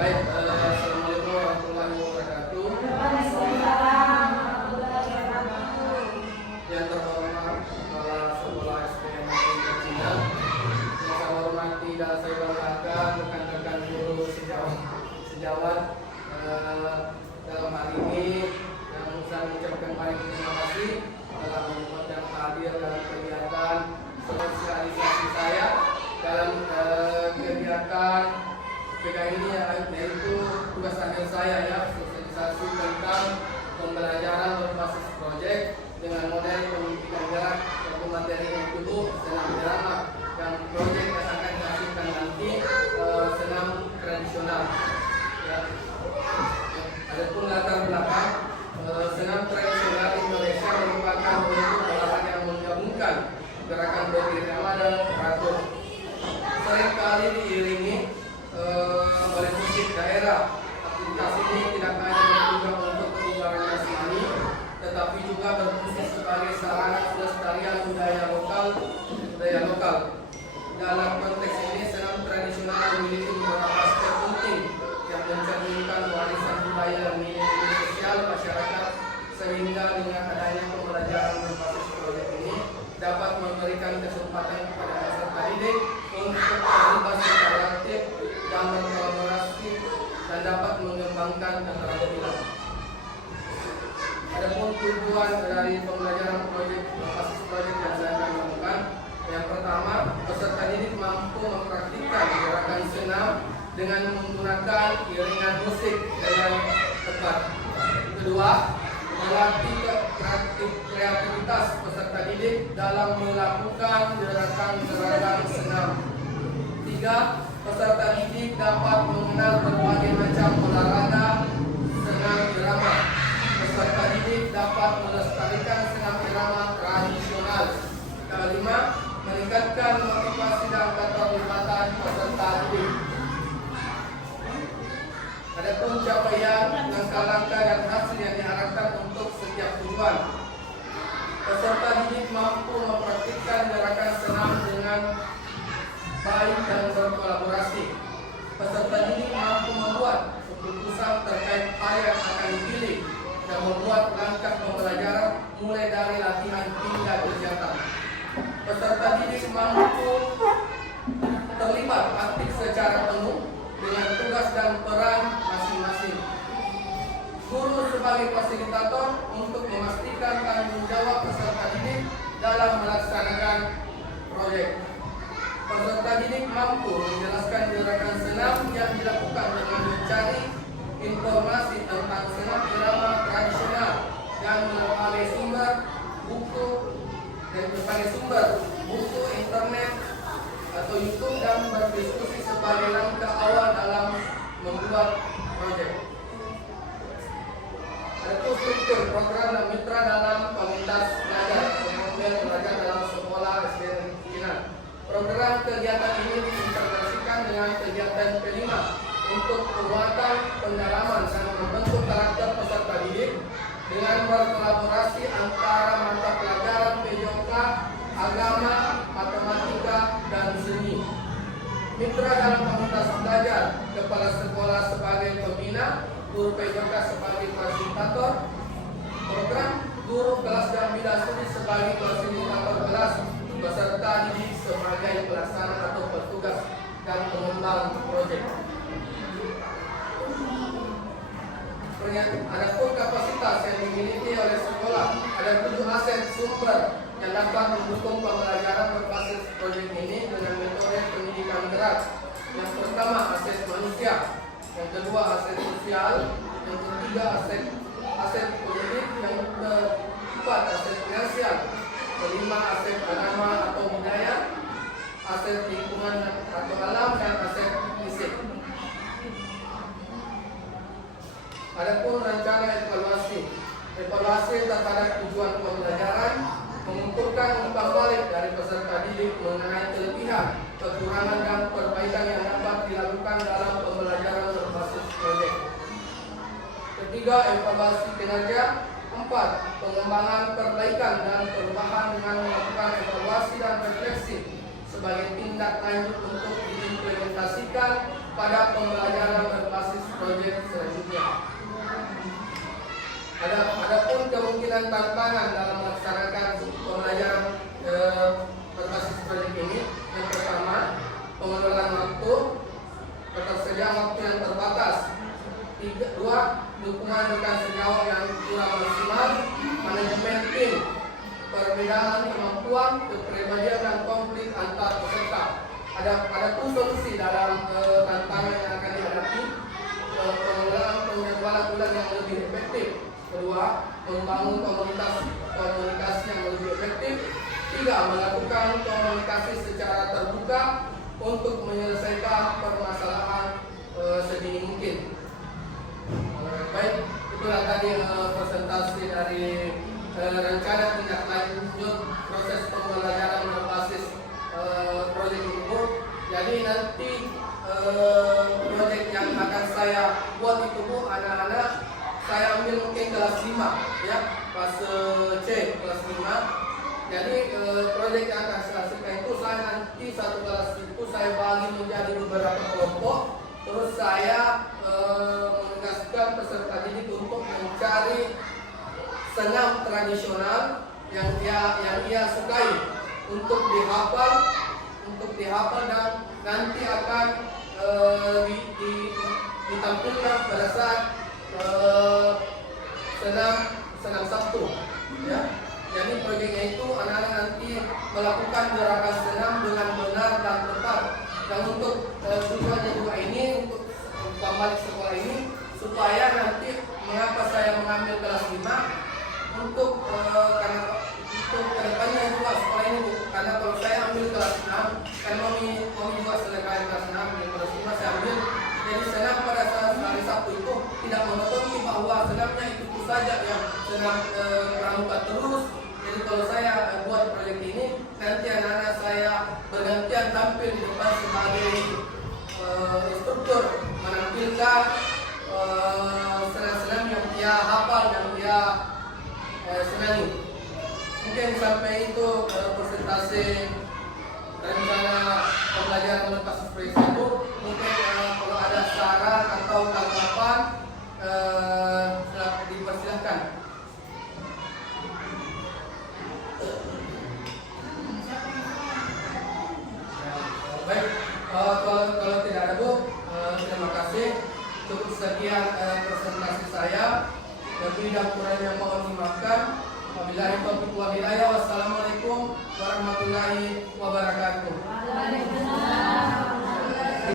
Baik, Assalamualaikum warahmatullahi wabarakatuh. Yang terhormat Kepala Sekolah SDN Negeri Kecina, yang saya hormati dan saya banggakan rekan-rekan guru sejawat dalam hari ini, yang saya mengucapkan banyak terima kasih telah menyempatkan hadir dalam kegiatan sosialisasi saya dalam kegiatan PK ini, yaitu tugas akhir saya, ya, sosialisasi tentang pembelajaran berbasis proyek dengan model pemimpinan gerak, yaitu materi yang tubuh, senam irama, dan proyek yang akan dihasilkan nanti senam tradisional. Ya. Adapun latar belakang, senam tradisional Indonesia merupakan bentuk olahraga yang menggabungkan gerakan berirama dan teratur. Seringkali diiringi oleh musik daerah. Aktivitas ini tidak hanya bertujuan untuk kebugaran jasmani, tetapi juga berfungsi sebagai sarana pelestarian budaya lokal. Dalam konteks ini, senam tradisional memiliki beberapa aspek penting yang mencerminkan warisan budaya dan nilai-nilai sosial masyarakat, sehingga dengan adanya pembelajaran berbasis proyek ini dapat memberikan kesempatan kepada peserta didik untuk terlibat secara aktif dan berkolaborasi dan dapat mengembangkan keterampilan. Adapun tujuan dari pembelajaran proyek berbasis proyek yang saya akan lakukan, yang pertama, peserta didik mampu mempraktikkan gerakan senam dengan menggunakan iringan musik dengan tepat. Kedua, melatih kreativitas peserta didik dalam melakukan gerakan senam. Tiga, peserta didik dapat mengenal berbagai macam olahraga senam irama. Peserta didik dapat melestarikan senam irama tradisional. Kelima, meningkatkan motivasi dan keterlibatan peserta didik. Adapun capaian, langkah-langkah dan hasil yang diharapkan untuk setiap tujuan. Peserta didik mampu mempraktikkan gerakan senam dengan baik dan berkolaborasi. Peserta didik mampu membuat keputusan terkait hal yang akan dipilih dan membuat langkah pembelajaran mulai dari latihan hingga kegiatan. Peserta didik mampu terlibat aktif secara penuh dengan tugas dan peran masing-masing. Guru sebagai fasilitator untuk memastikan tanggung jawab peserta didik dalam melaksanakan proyek. Peserta didik mampu menjelaskan gerakan senam yang dilakukan dengan mencari informasi tentang senam irama tradisional dan berbagai sumber buku internet atau YouTube, dan berdiskusi sebagai langkah awal dalam membuat proyek. Adapun struktur program dan mitra dalam komunitas belajar, kemudian belajar dalam sekolah SDN Kecina. Program kegiatan ini diintegrasikan dengan kegiatan kelima untuk penguatan pendalaman dan membentuk karakter peserta didik dengan berkolaborasi antara mata pelajaran PJOK, agama, matematika, dan seni. Mitra dalam komunitas belajar, kepala sekolah sebagai pembina, guru PJOK sebagai fasilitator program, guru kelas dan bidang studi sebagai fasilitator kelas, peserta didik sebagai pelaksana atau petugas dan pengembang proyek. Adapun kapasitas yang dimiliki oleh sekolah, ada 7 aset sumber yang dapat mendukung pembelajaran berbasis proyek ini dengan metode pendidikan gerak. Yang pertama, aset manusia. Yang kedua, aset sosial. Yang ketiga, aset politik. Yang keempat, aset finansial. Kelima, aset agama atau budaya. Aset lingkungan atau alam, dan aset fisik. Adapun rencana evaluasi terhadap tujuan pembelajaran, mengumpulkan umpan balik dari peserta didik mengenai kelebihan, kekurangan, dan perbaikan yang dapat dilakukan dalam pembelajaran berbasis proyek. Ketiga, evaluasi kinerja. 4, pengembangan perbaikan dan perubahan dengan melakukan evaluasi dan refleksi sebagai tindak lanjut untuk diimplementasikan pada pembelajaran berbasis Ada pun kemungkinan tantangan dalam melaksanakan pembelajaran berbasis proyek ini. Yang pertama, pengelolaan waktu, ketersediaan waktu yang terbatas. Dua, dukungan rekan sejawat yang kurang maksimal, manajemen tim, perbedaan kemampuan, kepribadian dan konflik antar peserta. Ada pun solusi dalam tantangan yang akan dihadapi, pengelolaan penjadwalan bulan yang lebih efektif. Kedua, membangun komunikasi yang lebih efektif. Tiga, melakukan komunikasi secara terbuka untuk menyelesaikan permasalahan sedini mungkin. Baik, itulah tadi presentasi dari rencana tindak lanjut proses pembelajaran berbasis proyek ini. Jadi nanti proyek yang akan saya buat itu Bu, anak-anak saya ambil mungkin kelas 5 ya, fase C kelas 5. Jadi proyek yang akan saya hasilkan itu saya nanti satu kelas itu saya bagi menjadi beberapa kelompok. Terus saya menugaskan peserta didik untuk mencari senam tradisional yang dia sukai untuk dihafal dan nanti akan ditampilkan pada saat senam Sabtu ya. Jadi proyeknya itu anak-anak nanti melakukan gerakan senam dengan benar dan tepat. Dan untuk tujuannya juga ini untuk kembali sekolah ini supaya nanti mengapa saya mengambil kelas 5 untuk karena untuk kedepannya juga sekolah ini Bu. Karena kalau saya ambil kelas 6 kan mau juga selesai kelas 6 dan kelas 5 saya ambil. Jadi senam pada saat hari Sabtu itu tidak monotoni bahwa senamnya itu saja yang senam pramuka terus. Jadi kalau saya buat proyek ini nanti anak-anak saya bergantian tampil di depan sebagai instruktur menampilkan senam-senam yang dia hafal dan dia senangi. Mungkin sampai itu presentasi rencana pembelajaran berbasis proyek itu. Mungkin kalau ada saran atau tanggapan dipersilahkan. Baik, kalau tidak ada Bu, terima kasih. Cukup sekian presentasi saya. Lebih dan kurangnya mohon dimaafkan. Wabillahi taufiq wal hidayah. Wassalamualaikum warahmatullahi wabarakatuh.